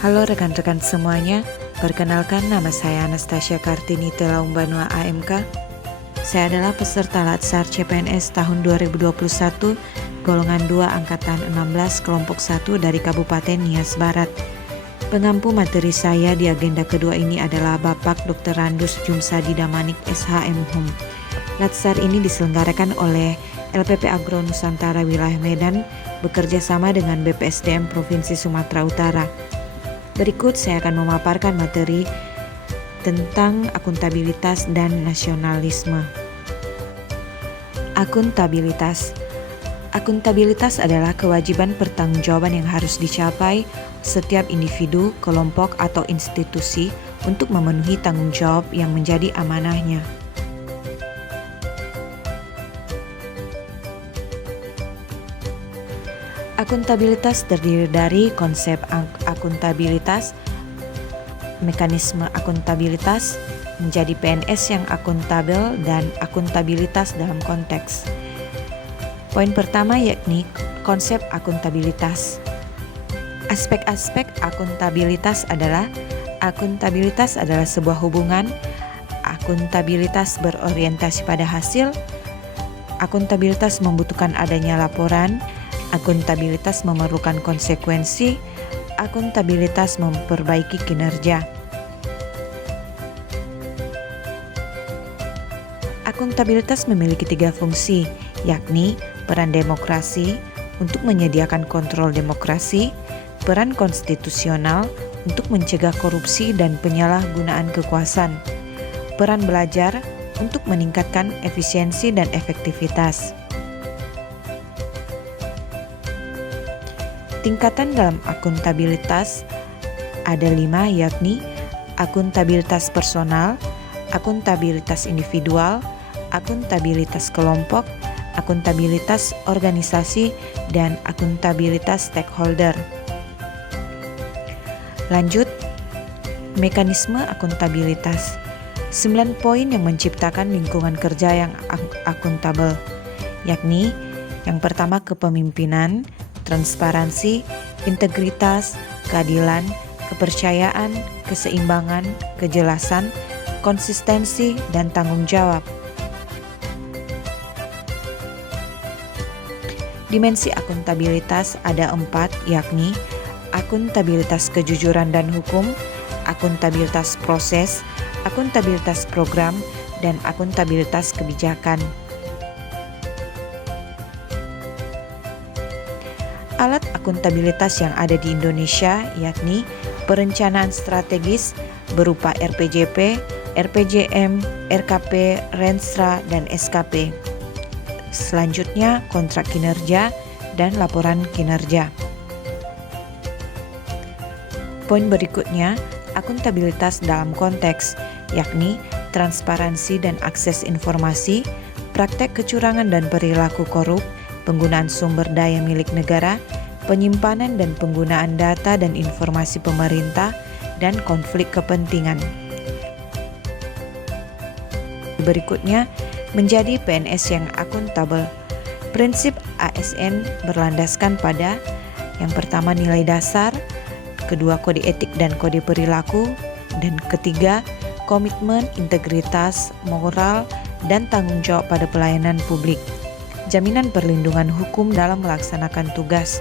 Halo rekan-rekan semuanya, perkenalkan nama saya Anastasia Kartini Telaung Banua AMK. Saya adalah peserta Latsar CPNS tahun 2021, golongan 2 angkatan 16 kelompok 1 dari Kabupaten Nias Barat. Pengampu materi saya di agenda kedua ini adalah Bapak Dr. Randus Jumsadi Damanik SHM Hum. Latsar ini diselenggarakan oleh LPP Agro Nusantara Wilayah Medan bekerja sama dengan BPSDM Provinsi Sumatera Utara. Berikut saya akan memaparkan materi tentang akuntabilitas dan nasionalisme. Akuntabilitas. Akuntabilitas adalah kewajiban pertanggungjawaban yang harus dicapai setiap individu, kelompok, atau institusi untuk memenuhi tanggung jawab yang menjadi amanahnya. Akuntabilitas terdiri dari konsep akuntabilitas, mekanisme akuntabilitas, menjadi PNS yang akuntabel, dan akuntabilitas dalam konteks. Poin pertama yakni konsep akuntabilitas. Aspek-aspek akuntabilitas adalah sebuah hubungan, akuntabilitas berorientasi pada hasil, akuntabilitas membutuhkan adanya laporan, akuntabilitas memerlukan konsekuensi, akuntabilitas memperbaiki kinerja. Akuntabilitas memiliki 3 fungsi, yakni peran demokrasi untuk menyediakan kontrol demokrasi, peran konstitusional untuk mencegah korupsi dan penyalahgunaan kekuasaan, peran belajar untuk meningkatkan efisiensi dan efektivitas. Tingkatan dalam akuntabilitas ada 5, yakni akuntabilitas personal, akuntabilitas individual, akuntabilitas kelompok, akuntabilitas organisasi, dan akuntabilitas stakeholder. Lanjut, mekanisme akuntabilitas. 9 poin yang menciptakan lingkungan kerja yang akuntabel, yakni yang pertama kepemimpinan, transparansi, integritas, keadilan, kepercayaan, keseimbangan, kejelasan, konsistensi, dan tanggung jawab. Dimensi akuntabilitas ada 4, yakni akuntabilitas kejujuran dan hukum, akuntabilitas proses, akuntabilitas program, dan akuntabilitas kebijakan. Alat akuntabilitas yang ada di Indonesia yakni perencanaan strategis berupa RPJP, RPJM, RKP, Renstra, dan SKP. Selanjutnya kontrak kinerja dan laporan kinerja. Poin berikutnya akuntabilitas dalam konteks, yakni transparansi dan akses informasi, praktek kecurangan dan perilaku korup, penggunaan sumber daya milik negara, penyimpanan dan penggunaan data dan informasi pemerintah, dan konflik kepentingan. Berikutnya, menjadi PNS yang akuntabel. Prinsip ASN berlandaskan pada yang pertama nilai dasar, kedua kode etik dan kode perilaku, dan ketiga komitmen, integritas, moral, dan tanggung jawab pada pelayanan publik. Jaminan perlindungan hukum dalam melaksanakan tugas,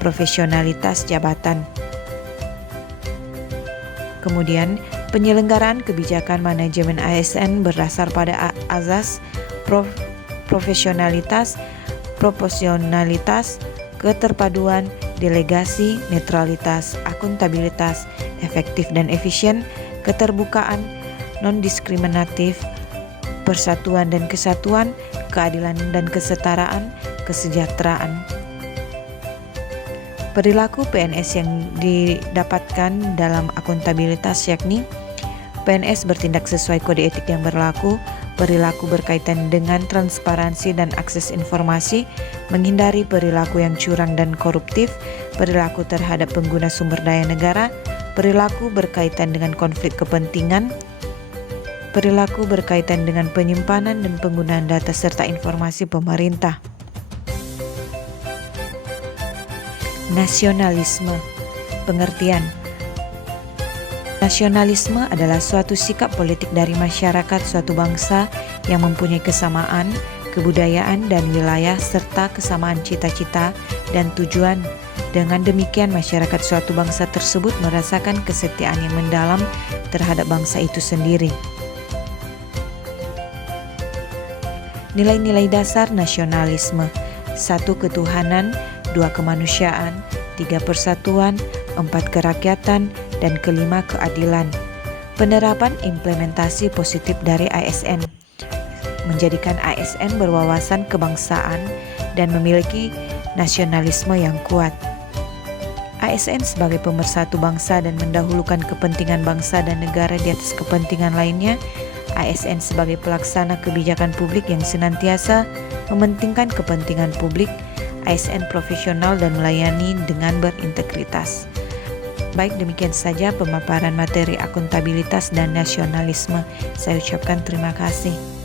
profesionalitas jabatan. Kemudian, penyelenggaraan kebijakan manajemen ASN berdasar pada azas profesionalitas, proporsionalitas, keterpaduan, delegasi, netralitas, akuntabilitas, efektif dan efisien, keterbukaan, non-diskriminatif, persatuan dan kesatuan, keadilan dan kesetaraan, kesejahteraan. Perilaku PNS yang didapatkan dalam akuntabilitas yakni PNS bertindak sesuai kode etik yang berlaku, perilaku berkaitan dengan transparansi dan akses informasi, menghindari perilaku yang curang dan koruptif, perilaku terhadap pengguna sumber daya negara, perilaku berkaitan dengan konflik kepentingan, perilaku berkaitan dengan penyimpanan dan penggunaan data serta informasi pemerintah. Nasionalisme. Pengertian. Nasionalisme adalah suatu sikap politik dari masyarakat suatu bangsa yang mempunyai kesamaan, kebudayaan dan wilayah serta kesamaan cita-cita dan tujuan. Dengan demikian masyarakat suatu bangsa tersebut merasakan kesetiaan yang mendalam terhadap bangsa itu sendiri. Nilai-nilai dasar nasionalisme: 1. Ketuhanan, 2. Kemanusiaan, 3. Persatuan, 4. Kerakyatan, dan 5. Keadilan. Penerapan implementasi positif dari ASN menjadikan ASN berwawasan kebangsaan dan memiliki nasionalisme yang kuat. ASN sebagai pemersatu bangsa dan mendahulukan kepentingan bangsa dan negara di atas kepentingan lainnya. ASN sebagai pelaksana kebijakan publik yang senantiasa mementingkan kepentingan publik. ASN profesional dan melayani dengan berintegritas. Baik, demikian saja pemaparan materi akuntabilitas dan nasionalisme. Saya ucapkan terima kasih.